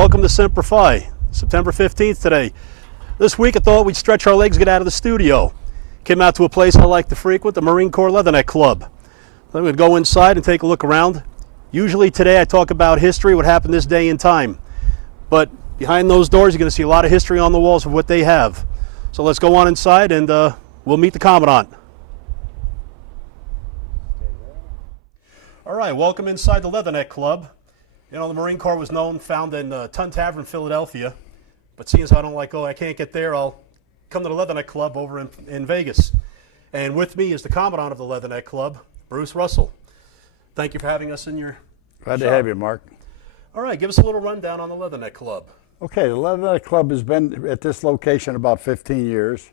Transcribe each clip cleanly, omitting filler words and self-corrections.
Welcome to Semper Fi, September 15th today. This week I thought we'd stretch our legs, get out of the studio. Came out to a place I like to frequent, the Marine Corps Leatherneck Club. Then we'd go inside and take a look around. Usually today I talk about history, what happened this day in time. But behind those doors you're going to see a lot of history on the walls of what they have. So let's go on inside and we'll meet the Commandant. All right, welcome inside the Leatherneck Club. You know, the Marine Corps was found in Tun Tavern, Philadelphia. But seeing as I don't like, I can't get there, I'll come to the Leatherneck Club over in Vegas. And with me is the Commandant of the Leatherneck Club, Bruce Russell. Thank you for having us in your Glad shop. to have you, Mark. All right, give us a little rundown on the Leatherneck Club. Okay, the Leatherneck Club has been at this location about 15 years.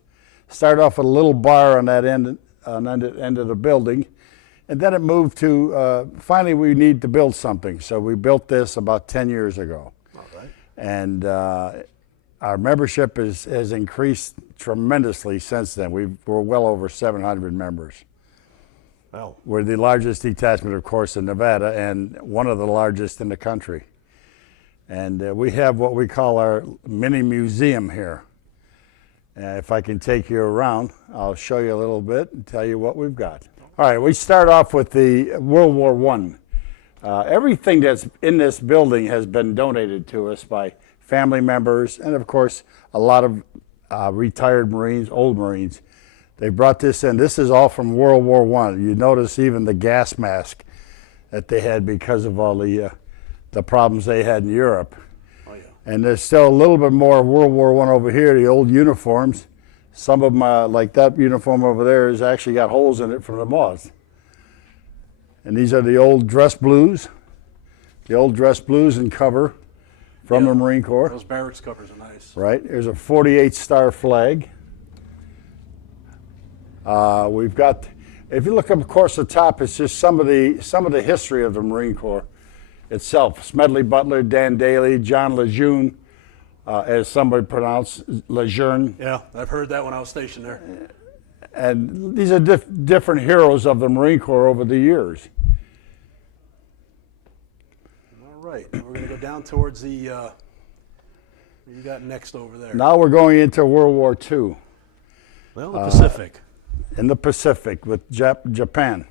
Started off with a little bar on that end of the building. And then it moved to, finally we need to build something. So we built this about 10 years ago. All right. And our membership has increased tremendously since then. We're well over 700 members. Wow. We're the largest detachment, of course, in Nevada, and one of the largest in the country. And we have what we call our mini museum here. If I can take you around, I'll show you a little bit and tell you what we've got. All right, we start off with the World War I. Everything that's in this building has been donated to us by family members and, of course, a lot of retired Marines, old Marines. They brought this in. This is all from World War I. You notice even the gas mask that they had because of all the problems they had in Europe. Oh, yeah. And there's still a little bit more of World War I over here, the old uniforms. Some of them, like that uniform over there, has actually got holes in it from the moths. And these are the old dress blues in cover from the Marine Corps. Those barracks covers are nice. Right. There's a 48-star flag. We've got, if you look up, of course, the top, it's just some of the history of the Marine Corps itself. Smedley Butler, Dan Daly, John Lejeune. As somebody pronounced, Lejeune. Yeah, I've heard that when I was stationed there. And these are different heroes of the Marine Corps over the years. All right, we're going to go down towards the, what you got next over there? Now we're going into World War II. Well, the Pacific. In the Pacific with Japan.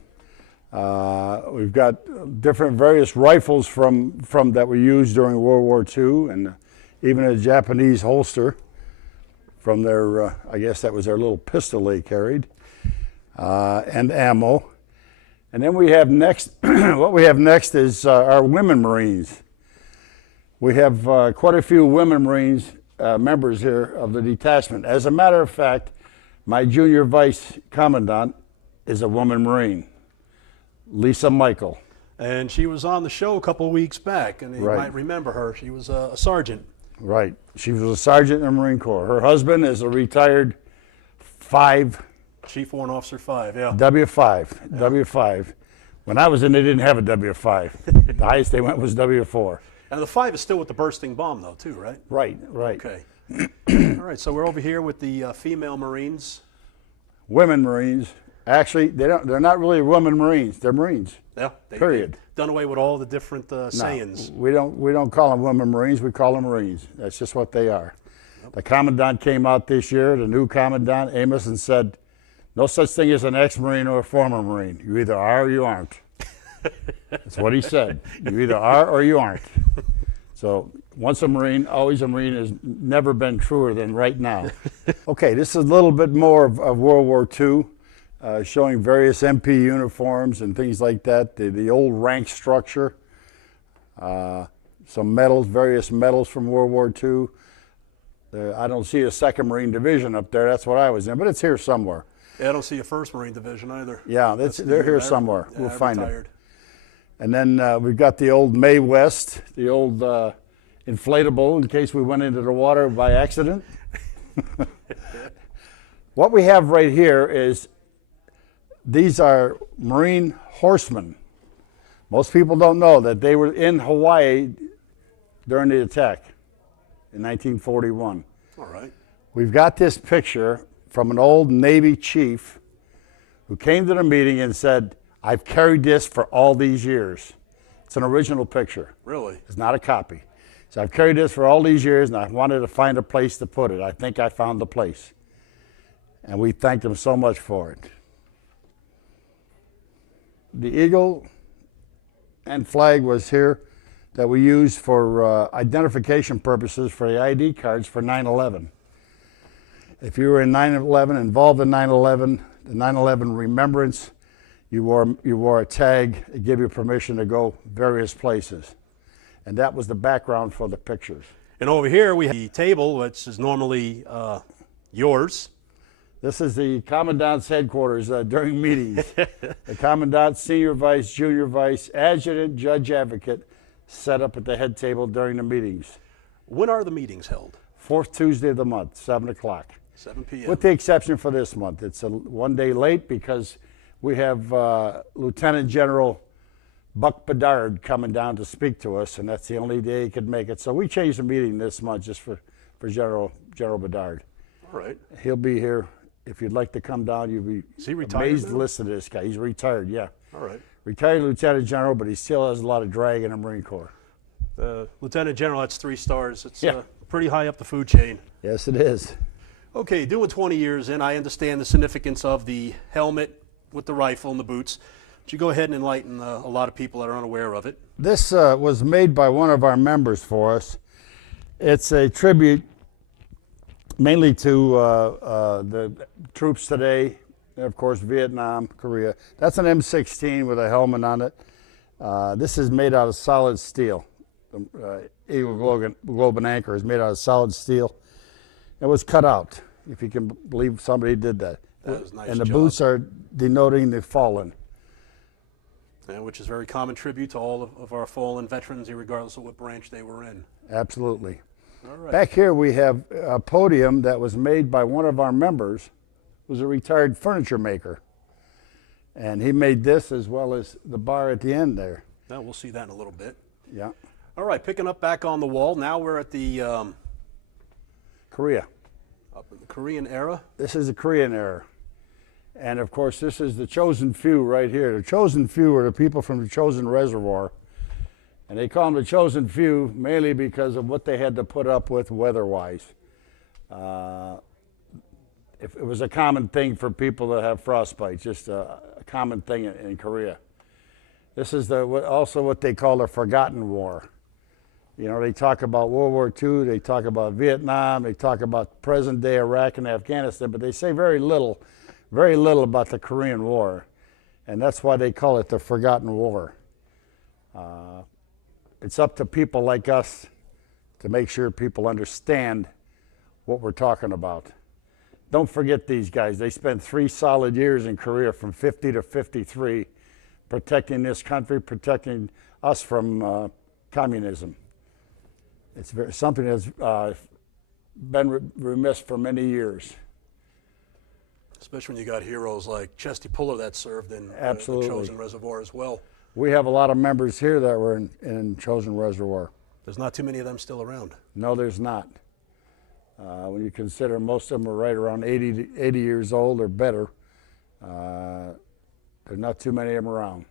We've got different various rifles from that were used during World War II, and even a Japanese holster from their, I guess that was their little pistol they carried, and ammo. And then we have next, what we have next is our women Marines. We have quite a few women Marines members here of the detachment. As a matter of fact, my junior vice commandant is a woman Marine, Lisa Michael. And she was on the show a couple of weeks back, and you might remember her. She was a sergeant. Right. She was a sergeant in the Marine Corps. Her husband is a retired 5. Chief Warrant Officer 5, yeah. W5. Yeah. W5. When I was in, they didn't have a W5. The highest they went was W4. And the 5 is still with the bursting bomb, though, too, right? Right, right. Okay. All right, so we're over here with the female Marines. Women Marines. Actually, they're not really women Marines. They're Marines. Yeah. Period. They've done away with all the different sayings. No, we don't call them women Marines. We call them Marines. That's just what they are. Yep. The Commandant came out this year, the new Commandant, Amos, and said, no such thing as an ex-Marine or a former Marine. You either are or you aren't. That's what he said. You either are or you aren't. So once a Marine, always a Marine has never been truer than right now. Okay, this is a little bit more of World War II. Showing various MP uniforms and things like that, the old rank structure, some medals, various medals from World War II. I don't see a 2nd Marine Division up there, that's what I was in, but it's here somewhere. Yeah, I don't see a 1st Marine Division either. Yeah, they're here somewhere. Yeah, we'll find them. retired. And then we've got the old Mae West, the old inflatable in case we went into the water by accident. What we have right here is these are Marine horsemen. Most people don't know that they were in Hawaii during the attack in 1941. All right. We've got this picture from an old Navy chief who came to the meeting and said, I've carried this for all these years. It's an original picture. Really? It's not a copy. So I've carried this for all these years, and I wanted to find a place to put it. I think I found the place. And we thanked them so much for it. The eagle and flag was here that we used for identification purposes for the ID cards for 9/11. If you were in 9/11, involved in 9/11, the 9/11 remembrance, you wore a tag. It gave you permission to go various places. And that was the background for the pictures. And over here we have the table, which is normally yours. This is the Commandant's headquarters during meetings. The Commandant, Senior Vice, Junior Vice, Adjutant, Judge Advocate set up at the head table during the meetings. When are the meetings held? Fourth Tuesday of the month, 7 o'clock. 7 p.m. With the exception for this month. It's one day late because we have Lieutenant General Buck Bedard coming down to speak to us, and that's the only day he could make it. So we changed the meeting this month just for General Bedard. All right. He'll be here. If you'd like to come down, you'll be Is he retired amazed now? to listen to this guy. He's retired, yeah. All right. Retired Lieutenant General, but he still has a lot of drag in the Marine Corps. Lieutenant General, that's 3 stars. It's Yeah. pretty high up the food chain. Yes, it is. Okay, doing 20 years in, I understand the significance of the helmet with the rifle and the boots. Would you go ahead and enlighten a lot of people that are unaware of it? This was made by one of our members for us. It's a tribute mainly to the troops today, and of course, Vietnam, Korea. That's an M16 with a helmet on it. This is made out of solid steel. The Eagle Globe and Anchor is made out of solid steel. It was cut out, if you can believe somebody did that. That was a nice and the job. boots are denoting the fallen. Which is a very common tribute to all of our fallen veterans, regardless of what branch they were in. Absolutely. All right. Back here we have a podium that was made by one of our members, who was a retired furniture maker. And he made this as well as the bar at the end there. Now we'll see that in a little bit. Yeah. All right, picking up back on the wall. Now we're at the Korea. up in the Korean era. This is the Korean era. And of course, this is the chosen few right here. The chosen few are the people from the chosen reservoir. And they call them the chosen few mainly because of what they had to put up with weather-wise. If it was a common thing for people to have frostbite, just a common thing in Korea. This is also what they call the forgotten war. You know, they talk about World War II, they talk about Vietnam, they talk about present-day Iraq and Afghanistan, but they say very little about the Korean War. And that's why they call it the forgotten war. It's up to people like us to make sure people understand what we're talking about. Don't forget these guys. They spent 3 solid years in Korea from 50 to 53 protecting this country, protecting us from communism. It's something that's been remiss for many years. Especially when you got heroes like Chesty Puller that served in the Absolutely. Chosen Reservoir as well. We have a lot of members here that were in Chosen Reservoir. There's not too many of them still around. No, there's not. When you consider most of them are right around 80 years old or better, there's not too many of them around.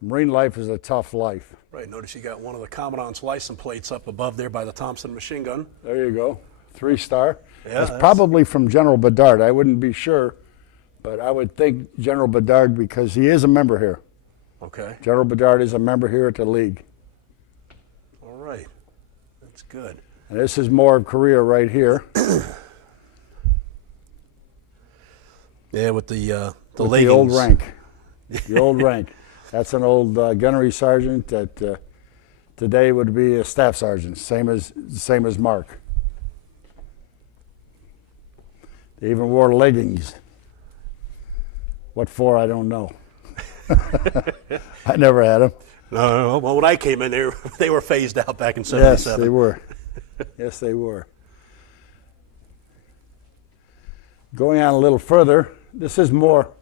Marine life is a tough life. Right, notice you got one of the Commandant's license plates up above there by the Thompson machine gun. There you go, 3-star. Yeah, That's probably from General Bedard. I wouldn't be sure, but I would think General Bedard because he is a member here. Okay. General Bedard is a member here at the League. All right, that's good. And this is more of Korea right here. Yeah, with the With leggings. the old rank. The old rank. That's an old gunnery sergeant that today would be a staff sergeant, same as Mark. They even wore leggings. What for, I don't know. I never had them. No. Well, when I came in, they were phased out back in Yes, '77. they were. Yes, they were. Going on a little further, this is more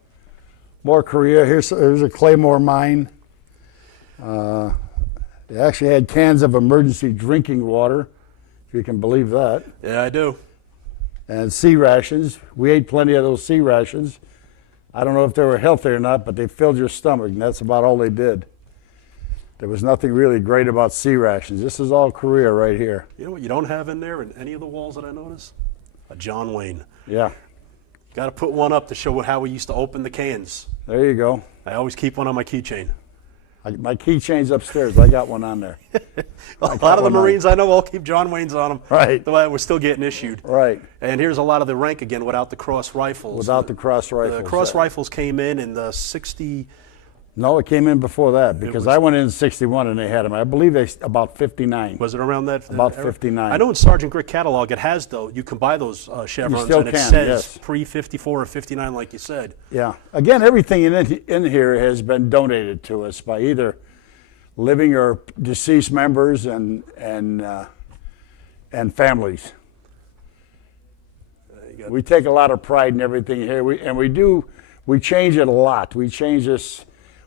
Korea. Here's a Claymore mine. They actually had cans of emergency drinking water, if you can believe that. Yeah, I do. And sea rations. We ate plenty of those sea rations. I don't know if they were healthy or not, but they filled your stomach, and that's about all they did. There was nothing really great about C rations. This is all Korea right here. You know what you don't have in there in any of the walls that I notice? A John Wayne. Yeah, You got to put one up to show how we used to open the cans. there you go. I always keep one on my keychain. My keychain's upstairs. I got one on there. A lot of the Marines I know all keep John Waynes on them. Right. The way we're still getting issued. Right. And here's a lot of the rank again without the cross rifles. Without the cross rifles. The cross rifles came in the 60. No, it came in before that because was- I went in 61 and they had them. I believe they about 59. Was it around that? About era? 59. I know in Sergeant Grit catalog it has, though. You can buy those chevrons still and it can, says yes. pre-54 or 59 like you said. Yeah. Again, everything in here has been donated to us by either living or deceased members and families. We take a lot of pride in everything here. We change it a lot. We change this.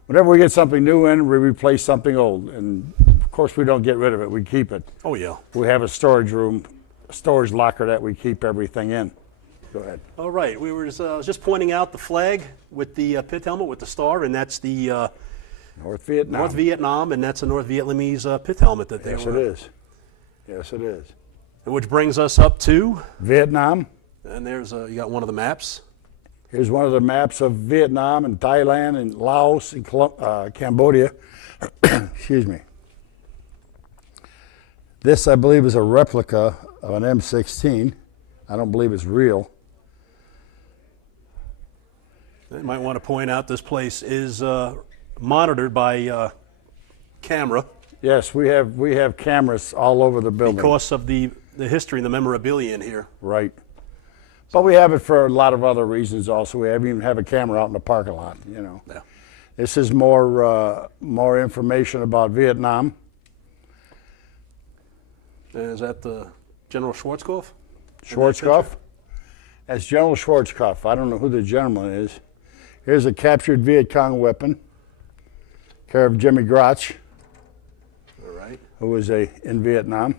Whenever we get something new in, we replace something old. And of course, we don't get rid of it. We keep it. Oh, yeah. We have a storage room, a storage locker that we keep everything in. Go ahead. All right. I was just pointing out the flag with the pit helmet with the star, and that's the North Vietnam. North Vietnam, and that's a North Vietnamese pit helmet that they Yes, were. it is. Yes, it is. Which brings us up to, Vietnam. and there's you got one of the maps. Here's one of the maps of Vietnam and Thailand and Laos and Cambodia. Excuse me. This, I believe, is a replica of an M16. I don't believe it's real. You might want to point out this place is monitored by camera Yes, we have cameras all over the building. because of the history and the memorabilia in here. Right. But we have it for a lot of other reasons also. We even have a camera out in the parking lot, you know. Yeah. This is more information about Vietnam. And is that the General Schwarzkopf? Schwarzkopf? That's General Schwarzkopf. I don't know who the gentleman is. Here's a captured Viet Cong weapon, care of Jimmy Grotch, All right. who was in Vietnam.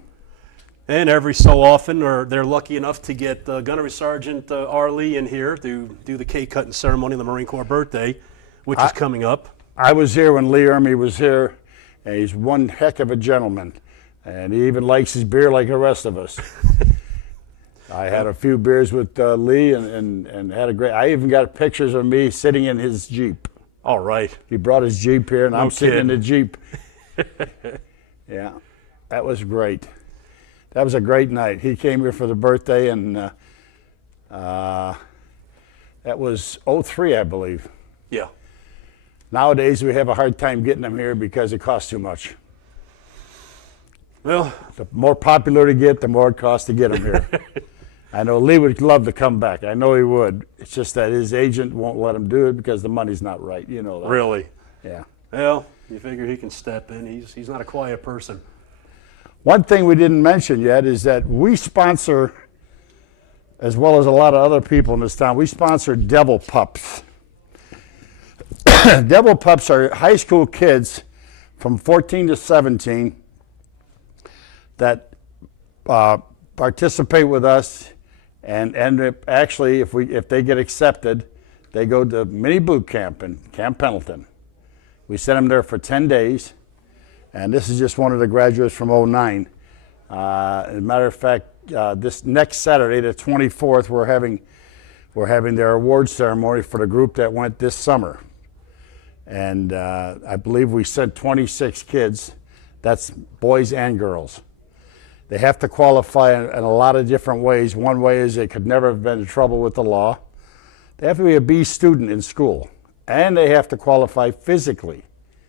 And every so often, they're lucky enough to get Gunnery Sergeant R. Lee in here to do the cake cutting ceremony on the Marine Corps birthday, which is coming up. I was here when Lee Ermey was here, and he's one heck of a gentleman. And he even likes his beer like the rest of us. I had a few beers with Lee and had a great, I even got pictures of me sitting in his Jeep. All right. He brought his Jeep here, and No I'm sitting in kidding. the Jeep. Yeah, that was great. That was a great night. He came here for the birthday, and that was '03, I believe. Yeah. Nowadays, we have a hard time getting them here because it costs too much. Well, The more popular to get, the more it costs to get them here. I know Lee would love to come back. I know he would. It's just that his agent won't let him do it because the money's not right. You know that. really. Yeah. Well, you figure he can step in. He's not a quiet person. One thing we didn't mention yet is that we sponsor, as well as a lot of other people in this town, we sponsor Devil Pups. Devil Pups are high school kids from 14 to 17 that participate with us, and actually, if they get accepted, they go to mini boot camp in Camp Pendleton. We send them there for 10 days, and this is just one of the graduates from '09. As a matter of fact, this next Saturday, the 24th, we're having their award ceremony for the group that went this summer, and I believe we sent 26 kids. That's boys and girls. They have to qualify in a lot of different ways. One way is they could never have been in trouble with the law. They have to be a B student in school, and they have to qualify physically.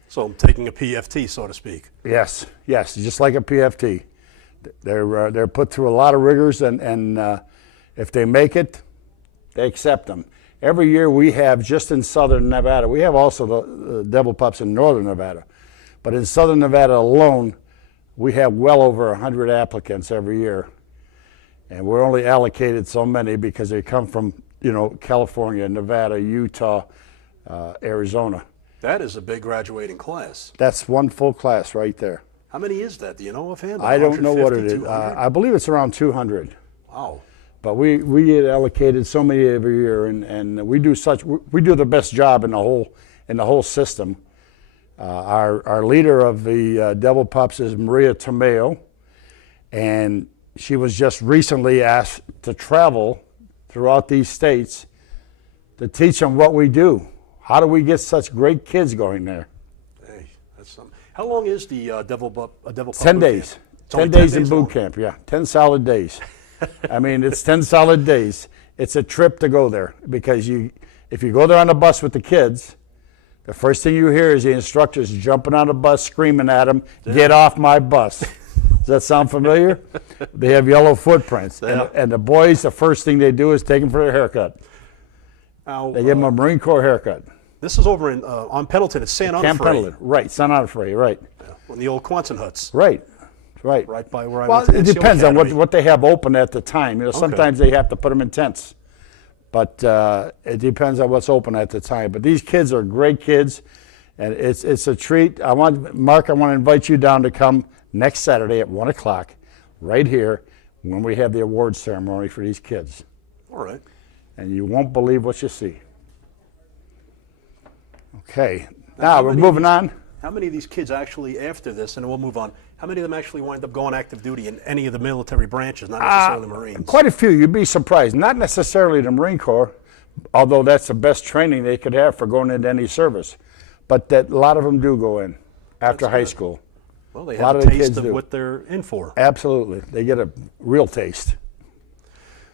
So I'm taking a PFT, so to speak. Yes, just like a PFT. They're put through a lot of rigors, and if they make it, they accept them. Every year we have, just in southern Nevada, we have also the Devil Pups in northern Nevada, but in southern Nevada alone, we have well over 100 applicants every year, and we're only allocated so many because they come from, California, Nevada, Utah, Arizona. That is a big graduating class. That's one full class right there. How many is that? Do you know offhand? I don't know what it 150, is. 200? I believe it's around 200. Wow. But we get allocated so many every year, and we do the best job in the whole system. Our leader of the Devil Pups is Maria Tomeo, and she was just recently asked to travel throughout these states to teach them what we do. How do we get such great kids going there? Hey, that's something. How long is the Devil Pup 10 days. Camp? 10 days in boot camp, yeah. 10 solid days. I mean, it's 10 solid days. It's a trip to go there because if you go there on the bus with the kids, the first thing you hear is the instructors jumping on the bus, screaming at them, "Get off my bus." Does that sound familiar? They have yellow footprints. Yeah. And the boys, the first thing they do is take them for a haircut. Now, They give them a Marine Corps haircut. this is over in on Pendleton. It's San Camp Onofre. Pendleton, right, San Onofre, right. In the old Quonset huts. Right, right. Right by where I Well, went to it NCO depends on Academy. what they have open at the time. You know, sometimes they have to put them in tents. But it depends on what's open at the time. But these kids are great kids, and it's a treat. Mark, I want to invite you down to come next Saturday at 1 o'clock, right here, when we have the awards ceremony for these kids. All right. And you won't believe what you see. Okay, Now, now how we're many- moving on. How many of these kids actually, after this, and then we'll move on, how many of them actually wind up going active duty in any of the military branches, not necessarily the Marines? Quite a few. You'd be surprised. Not necessarily the Marine Corps, although that's the best training they could have for going into any service. But that a lot of them do go in after That's high good. school. Well, they a lot have of a the taste kids of do. what they're in for. Absolutely. They get a real taste.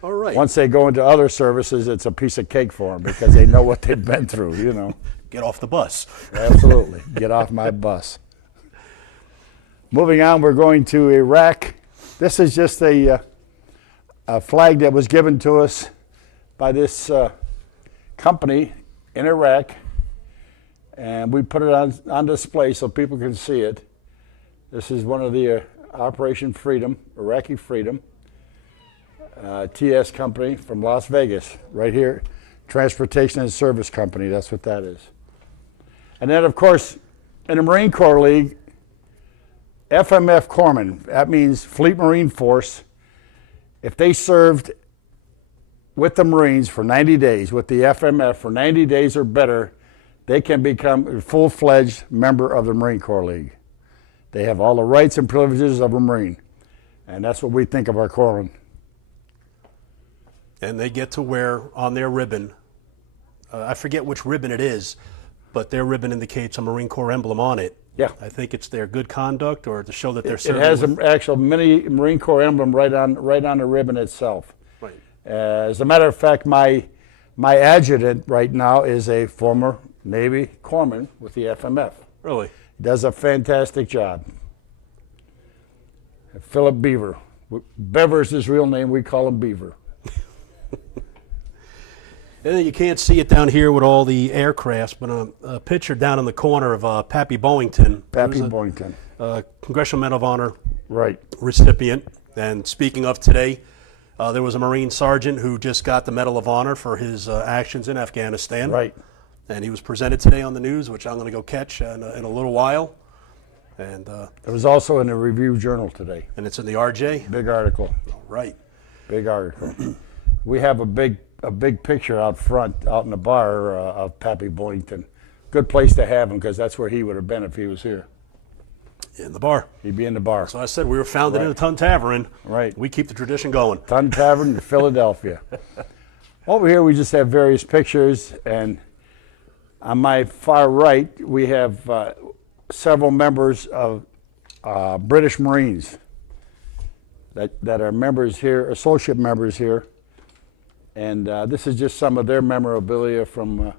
All right. Once they go into other services, it's a piece of cake for them because they know what they've been through, you know. Get off the bus. Absolutely. Get off my bus. Moving on, we're going to Iraq. This is just a flag that was given to us by this company in Iraq, and we put it on display so people can see it. This is one of the Operation Freedom, Iraqi Freedom, TS company from Las Vegas, right here, Transportation and Service Company, that's what that is. And then, of course, in the Marine Corps League, FMF Corpsmen, that means Fleet Marine Force, if they served with the Marines for 90 days, with the FMF for 90 days or better, they can become a full-fledged member of the Marine Corps League. They have all the rights and privileges of a Marine, and that's what we think of our corpsmen. And they get to wear on their ribbon, I forget which ribbon it is, but their ribbon indicates a Marine Corps emblem on it. Yeah. I think it's their good conduct or to show that they're It serving. has with- an actual mini Marine Corps emblem right on the ribbon itself. Right. As a matter of fact, my adjutant right now is a former Navy corpsman with the FMF. Really? He does a fantastic job. Philip Beaver. Bever's his real name. We call him Beaver. And then you can't see it down here with all the aircrafts, but a picture down in the corner of Pappy Boyington. Pappy who's a Boyington. Congressional Medal of Honor Right. recipient. And speaking of today, there was a Marine sergeant who just got the Medal of Honor for his actions in Afghanistan. Right. And he was presented today on the news, which I'm going to go catch in a little while. And It was also in the Review Journal today. it's in the RJ. Big article. Right. Big article. We have a big picture out front, out in the bar of Pappy Boyington. Good place to have him because that's where he would have been if he was here. In the bar. He'd be in the bar. So I said we were founded in Right. a Tun Tavern. Right. We keep the tradition going. Tun Tavern in Philadelphia. Over here we just have various pictures, and on my far right we have several members of British Marines that are members here, associate members here, and this is just some of their memorabilia from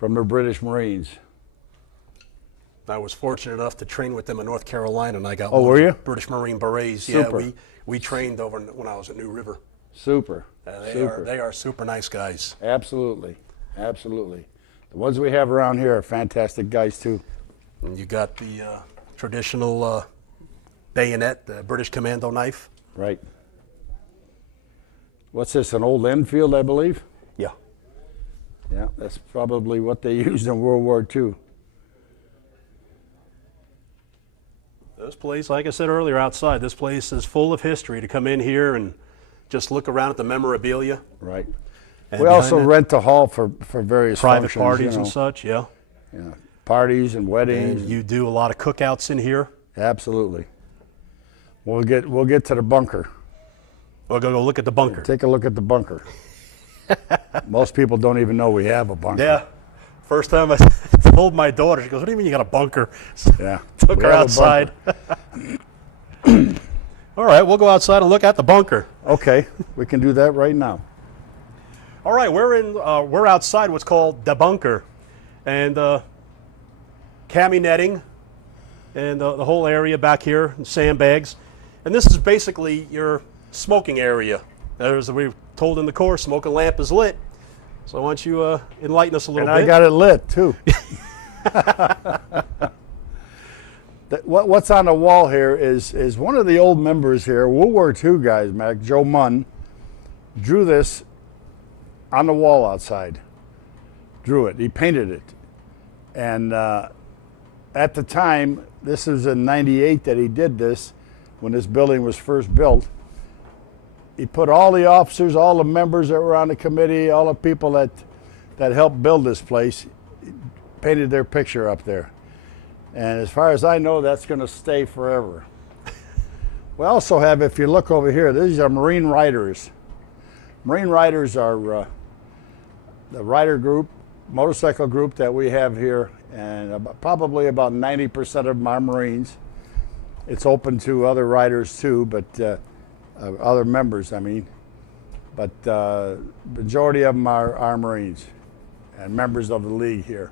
the British Marines. I was fortunate enough to train with them in North Carolina, and I got Oh, one were of the you? British Marine berets. Super. Yeah, we trained over when I was at New River. Super. They are super nice guys. Absolutely. Absolutely. The ones we have around here are fantastic guys too. And you got the traditional bayonet, the British commando knife. Right. What's this, an old Enfield, I believe? Yeah. Yeah, that's probably what they used in World War II. This place, like I said earlier, outside, this place is full of history. To come in here and just look around at the memorabilia. Right. And We also behind it, rent the hall for various private functions, parties you know. and such. Yeah. Yeah. parties and weddings. And you do a lot of cookouts in here. Absolutely. We'll get to the bunker. We'll go look at the bunker. Take a look at the bunker. Most people don't even know we have a bunker. Yeah. First time I told my daughter, she goes, "What do you mean you got a bunker?" Yeah. Took We her have a outside. All right, we'll go outside and look at the bunker. Okay, we can do that right now. All right, we're outside what's called the bunker, and cami netting, and the whole area back here, and sandbags, and this is basically your smoking area. As we were told in the course, smoking lamp is lit. So why don't you enlighten us a little And bit? I got it lit too. What's on the wall here is one of the old members here, World War II guys, Mac, Joe Munn, drew this on the wall outside. Drew it. He painted it. And at the time, this was in '98 that he did this, when this building was first built. He put all the officers, all the members that were on the committee, all the people that helped build this place, painted their picture up there. And as far as I know, that's going to stay forever. We also have, if you look over here, these are Marine Riders. Marine Riders are the rider group, motorcycle group that we have here, and probably about 90% of them are Marines. It's open to other riders too, but other members, I mean. But majority of them are Marines and members of the league here.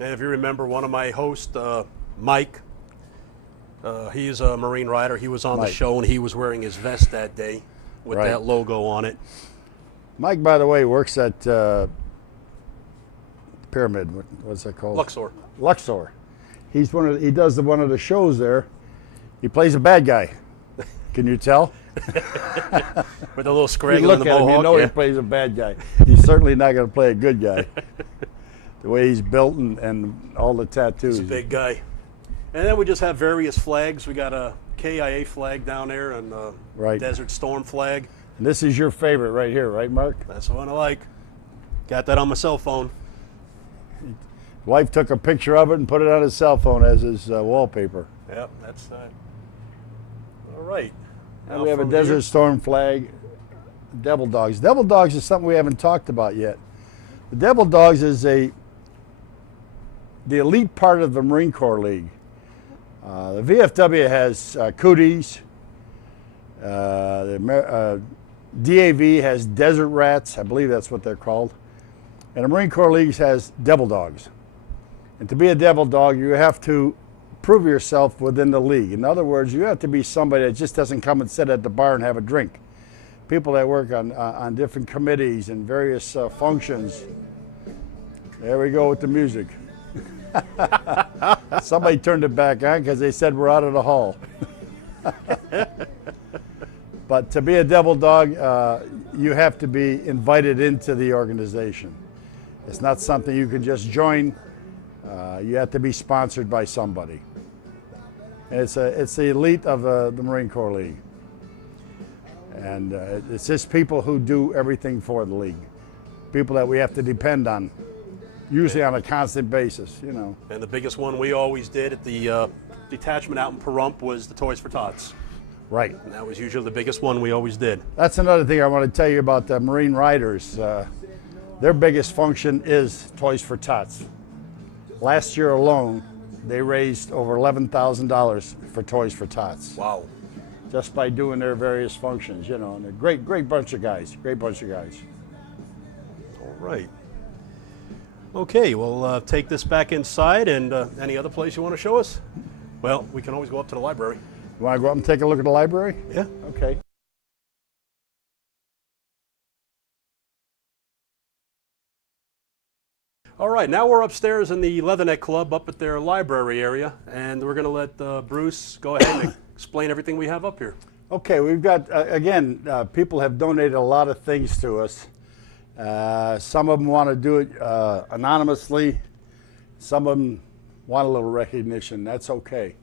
And if you remember, one of my hosts, Mike, he's a Marine rider. He was on the show, and he was wearing his vest that day with that logo on it. Mike, by the way, works at Pyramid. What's that called? Luxor. Luxor. He does one of the shows there. He plays a bad guy. Can you tell? With a little scraggle You look in the at him, mohawk. you know he plays a bad guy. He's certainly not going to play a good guy. The way he's built and all the tattoos. He's a big guy. And then we just have various flags. We got a KIA flag down there and a Desert Storm flag. And this is your favorite right here, right, Mark? That's the one I like. Got that on my cell phone. Wife took a picture of it and put it on his cell phone as his wallpaper. Yep, that's all right. And we have a Desert Storm flag, Devil Dogs. Devil Dogs is something we haven't talked about yet. The Devil Dogs is the elite part of the Marine Corps League. The VFW has cooties. The DAV has Desert Rats. I believe that's what they're called. And the Marine Corps League has Devil Dogs. And to be a Devil Dog, you have to prove yourself within the league. In other words, you have to be somebody that just doesn't come and sit at the bar and have a drink. People that work on different committees and various functions. There we go with the music. Somebody turned it back on because they said we're out of the hall. But to be a Devil Dog, you have to be invited into the organization. It's not something you can just join. You have to be sponsored by somebody. And it's the elite of the Marine Corps League. And it's just people who do everything for the league. People that we have to depend on, usually on a constant basis, you know. And the biggest one we always did at the detachment out in Pahrump was the Toys for Tots. Right. And that was usually the biggest one we always did. That's another thing I want to tell you about the Marine Riders. Their biggest function is Toys for Tots. Last year alone, they raised over $11,000 for Toys for Tots. Wow. Just by doing their various functions, you know. And they're great bunch of guys. Great bunch of guys. All right. Okay, we'll take this back inside, and any other place you want to show us? Well, we can always go up to the library. You want to go up and take a look at the library? Yeah. Okay. All right, now we're upstairs in the Leatherneck Club up at their library area, and we're going to let Bruce go ahead and explain everything we have up here. Okay, we've got, again, people have donated a lot of things to us. Some of them want to do it anonymously. Some of them want a little recognition. That's okay.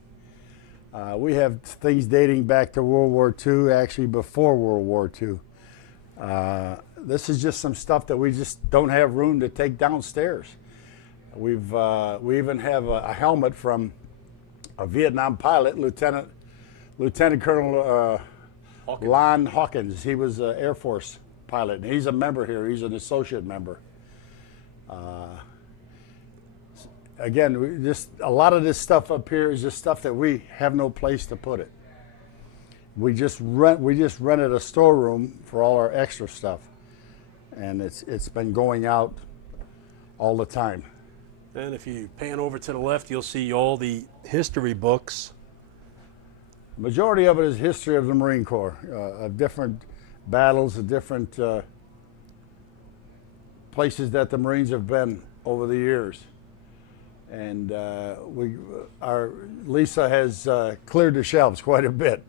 We have things dating back to World War II, actually before World War II. This is just some stuff that we just don't have room to take downstairs. We even have a helmet from a Vietnam pilot, Lieutenant Colonel Lon Hawkins. He was an Air Force pilot, and he's a member here. He's an associate member. Again, a lot of this stuff up here is just stuff that we have no place to put it. We just rented a storeroom for all our extra stuff, and it's been going out all the time. And if you pan over to the left, you'll see all the history books. Majority of it is history of the Marine Corps, of different battles, of different places that the Marines have been over the years. And Lisa has cleared the shelves quite a bit.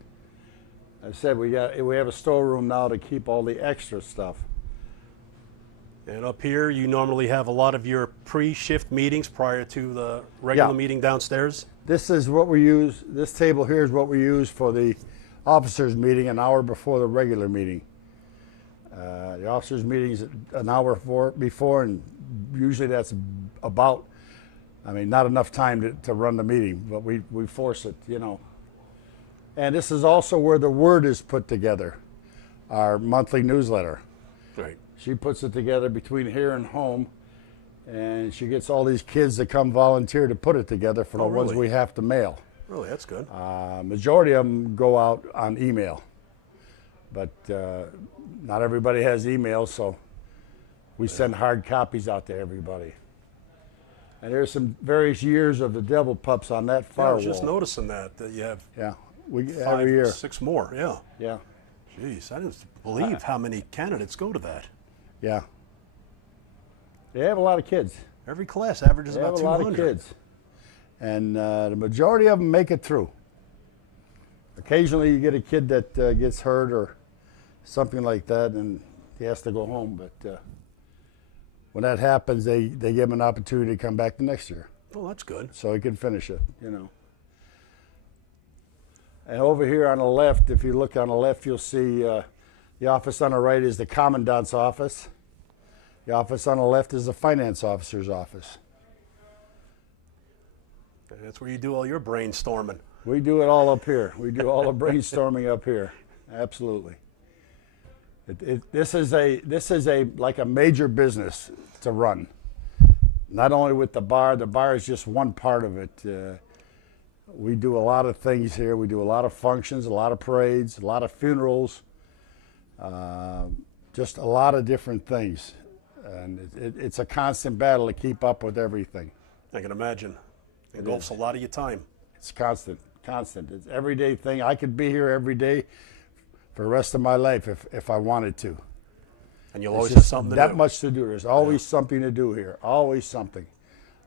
I said we have a storeroom now to keep all the extra stuff. And up here, you normally have a lot of your pre-shift meetings prior to the regular meeting downstairs. This is what we use. This table here is what we use for the officers' meeting an hour before the regular meeting. The officers' meeting is an hour before, and usually that's about. I mean, not enough time to run the meeting, but we force it, you know. And this is also where the Word is put together, our monthly newsletter. Right. She puts it together between here and home, and she gets all these kids to come volunteer to put it together for the ones we have to mail. Really, that's good. Majority of them go out on email, but not everybody has email, so we send hard copies out to everybody. And there's some various years of the Devil Pups on that far wall. I was just noticing that you have every year 6 more. Yeah. Yeah. Jeez, I didn't believe how many candidates go to that. Yeah. They have a lot of kids. Every class averages about 200. They have a lot of kids. And the majority of them make it through. Occasionally you get a kid that gets hurt or something like that, and he has to go home. But when that happens, they give him an opportunity to come back the next year. Oh, that's good. So he can finish it, you know. And over here on the left, if you look on the left, you'll see the office on the right is the Commandant's office. The office on the left is the Finance Officer's office. And that's where you do all your brainstorming. We do it all up here. We do all the brainstorming up here. Absolutely. This is like a major business to run. Not only with the bar is just one part of it. We do a lot of things here. We do a lot of functions, a lot of parades, a lot of funerals, just a lot of different things. And it's a constant battle to keep up with everything. I can imagine. It engulfs a lot of your time. It's constant. It's an everyday thing. I could be here every day for the rest of my life if I wanted to. And you'll always have something to do. That much to do. There's always something to do here. Always something.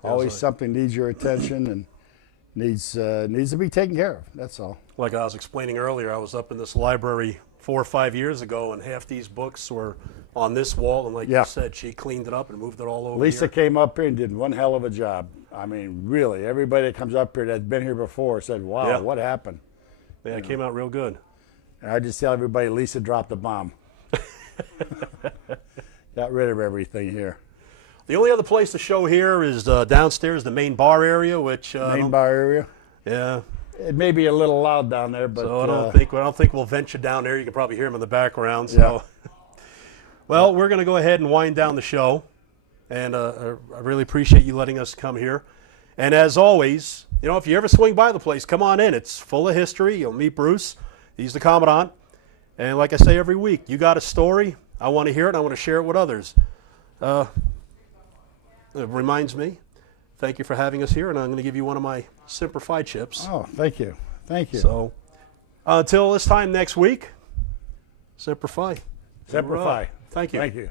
Always something needs your attention and needs to be taken care of. That's all. Like I was explaining earlier, I was up in this library 4 or 5 years ago, and half these books were on this wall, and like you said, she cleaned it up and moved it all over. Lisa came up here and did one hell of a job. I mean, really, everybody that comes up here that's been here before said, wow, what happened? Yeah, it came out real good. And I just tell everybody, Lisa dropped the bomb. Got rid of everything here. The only other place to show here is downstairs, the main bar area, which main bar area. Yeah. It may be a little loud down there, but so I don't think we'll venture down there. You can probably hear them in the background. So, well, we're going to go ahead and wind down the show, and I really appreciate you letting us come here. And as always, you know, if you ever swing by the place, come on in. It's full of history. You'll meet Bruce. He's the Commandant. And like I say every week, you got a story. I want to hear it. I want to share it with others. It reminds me, thank you for having us here, and I'm going to give you one of my Semper Fi chips. Oh, thank you. Thank you. So until this time next week, Semper Fi. Semper Fi. Thank you. Thank you.